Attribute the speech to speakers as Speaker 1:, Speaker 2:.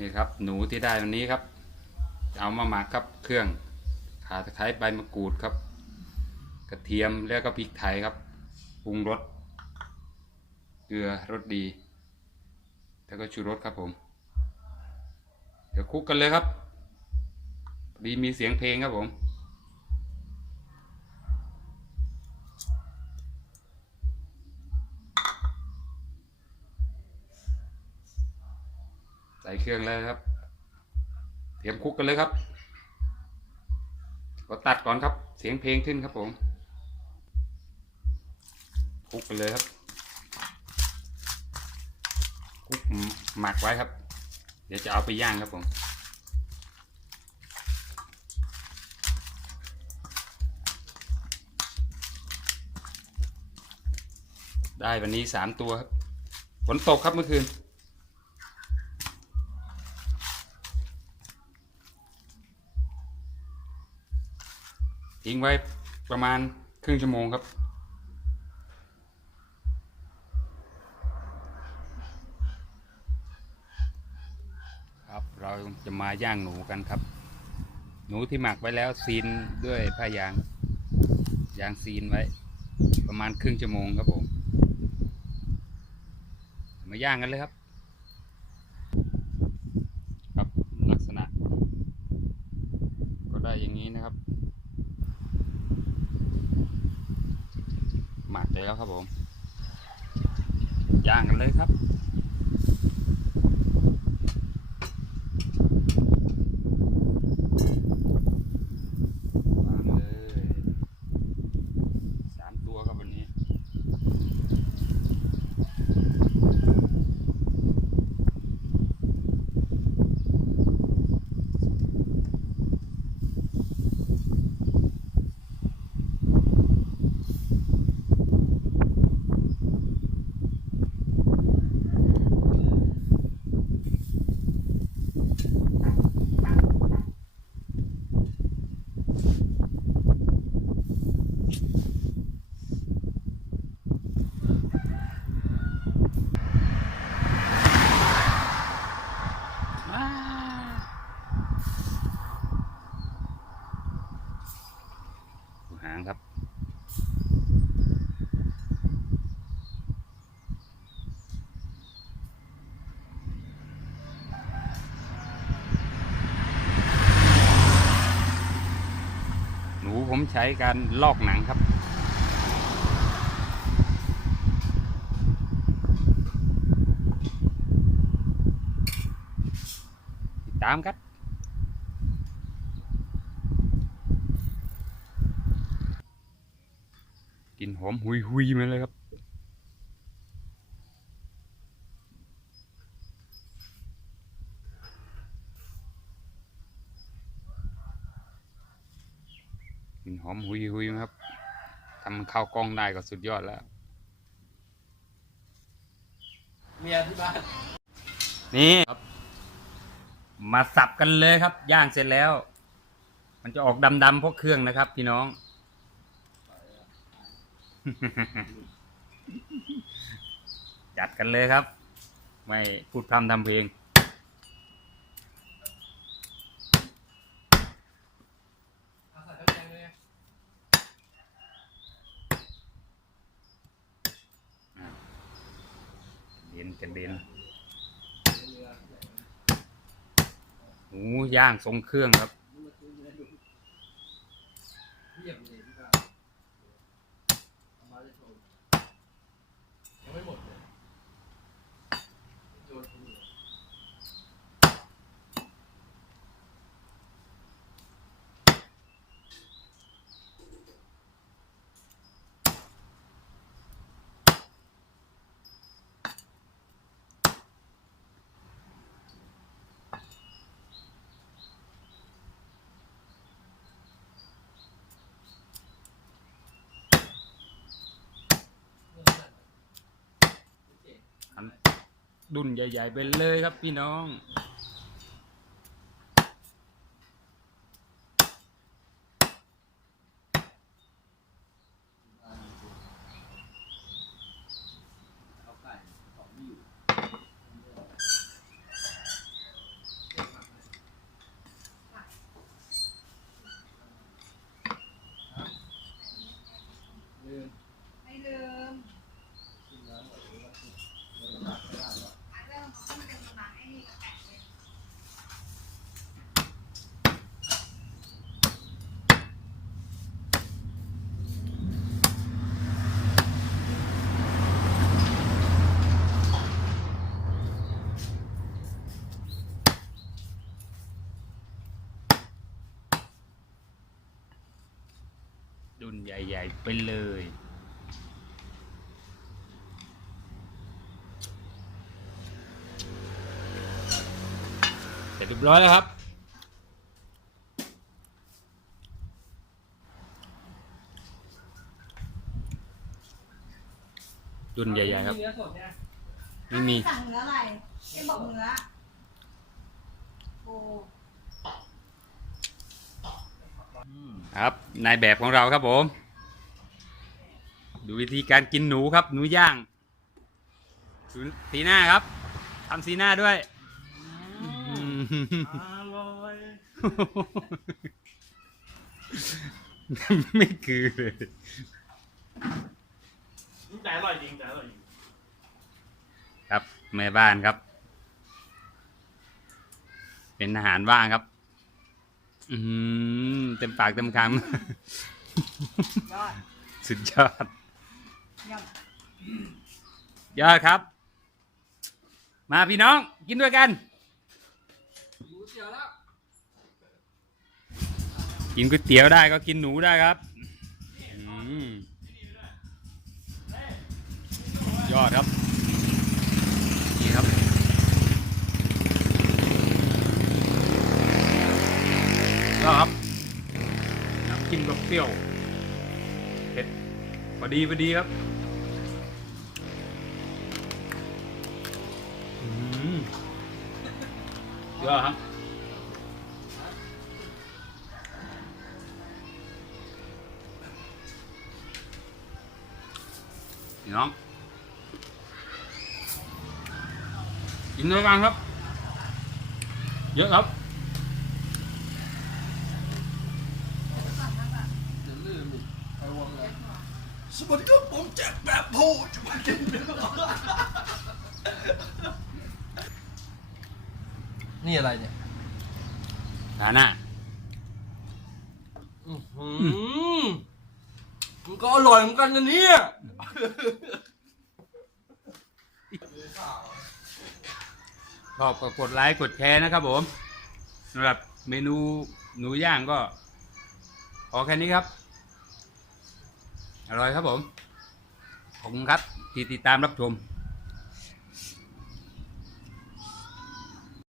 Speaker 1: นี่ครับหนูที่ได้วันนี้ครับ เอามาหมักครับเครื่องข่าตะไคร้ใบมะกรูดครับ กระเทียมแล้วก็พริกไทยครับปรุงรสเกลือรสดี แล้วก็ชูรสครับผม เดี๋ยวคลุกกันเลยครับดีมีเสียงเพลงครับผม ส่เครื่องแล้วครับเตรียมคุกกันเลยครับก็ตัดก่อนครับ เสียงเพลงขึ้นครับผมคุกกันเลยครับคุกหมักไว้ครับ เดี๋ยวจะเอาไปย่างครับผมได้วันนี้สามตัวครับ ฝนตกครับเมื่อคืน ทิ้งไว้ประมาณครึ่งชั่วโมงครับ ครับเราจะมาย่างหนูกันครับ หนูที่หมักไว้แล้วซีนด้วยผ้ายางยางซีนไว้ ประมาณครึ่งชั่วโมงครับผมมาย่างกันเลยครับ ครับลักษณะ ก็ได้อย่างนี้นะครับ หมักแล้วครับผมย่างกันเลยครับ วางเลยสามตัวครับวันนี้ ว้าวหางครับ หนู ผมใช้การลอกหนังครับติดตามครับกลินหอมหุยหุยๆมาเลยครับ ลินหอมหุยหุยๆนะครับทำข้าวกล้องได้ก็สุดยอดแล้ว
Speaker 2: เมียที่บ้าน
Speaker 1: นี่ครับ มาสับกันเลยครับ ย่างเสร็จแล้ว มันจะออกดำๆเพราะเครื่องนะครับ พี่น้อง จัดกันเลยครับ ไม่พูดพร่ำทำเพลง
Speaker 2: เอาใส่น้ำแดงเลย
Speaker 1: จันเด่นหมูย่างทรงเครื่องครับ
Speaker 2: ดุน
Speaker 1: ใหญ่ ๆ ไปเลยครับพี่น้อง嗯。 ใหญ่ๆไปเลย เสร็จเรียบร้อยแล้วครับรุ่นใหญ่ๆครับ
Speaker 2: เนื้อสดเนี่ย
Speaker 1: ไม่มี
Speaker 3: สั่งเนื้ออะไรเอ็มบอกเนื้อโอ้
Speaker 1: ครับนายแบบของเราครับผม ดูวิธีการกินหนูครับ หนูย่างดูสีหน้าครับทำสีหน้าด้วย
Speaker 2: อร่อย
Speaker 1: ไม่คือเลย
Speaker 2: แต่อร่อยจริงแต่อร่อยจริง
Speaker 1: ครับแม่บ้านครับ เป็นอาหารว่างครับ อืมเต็มปากเต็มค
Speaker 3: ยอดำ
Speaker 1: สุดยอด
Speaker 3: ยอด
Speaker 1: ยอดครับ มาพี่น้องกินด้วยกัน
Speaker 2: รู้เสียแล้ว
Speaker 1: กินก๋วยเตี๋ยวได้ก็กินหนูได้ครับอืมยอดครับ นี่ครับ ก็ ครับน้ำจิ้มแบบเปรี้ยวเผ็ดพอดีพอดีครับอืมยอดครับพี่น้องกินด้วยกันครับ เยอะครับ
Speaker 2: อย่าลืมดิไป วงเลยสวัสดีครับผมแจ็คแบบโพจะมากินเนื้อนี่อะไรเนี่ย
Speaker 1: ฐานะ
Speaker 2: อือหือมันก็อร่อยเหมือนกันนะเนี่ย
Speaker 1: ชอบก็กดไลค์กดแชร์นะครับผมสำหรับเมนูหนูย่างก็พอแค่นี้ครับ อร่อยครับผม ขอบคุณครับที่ติดตามรับชม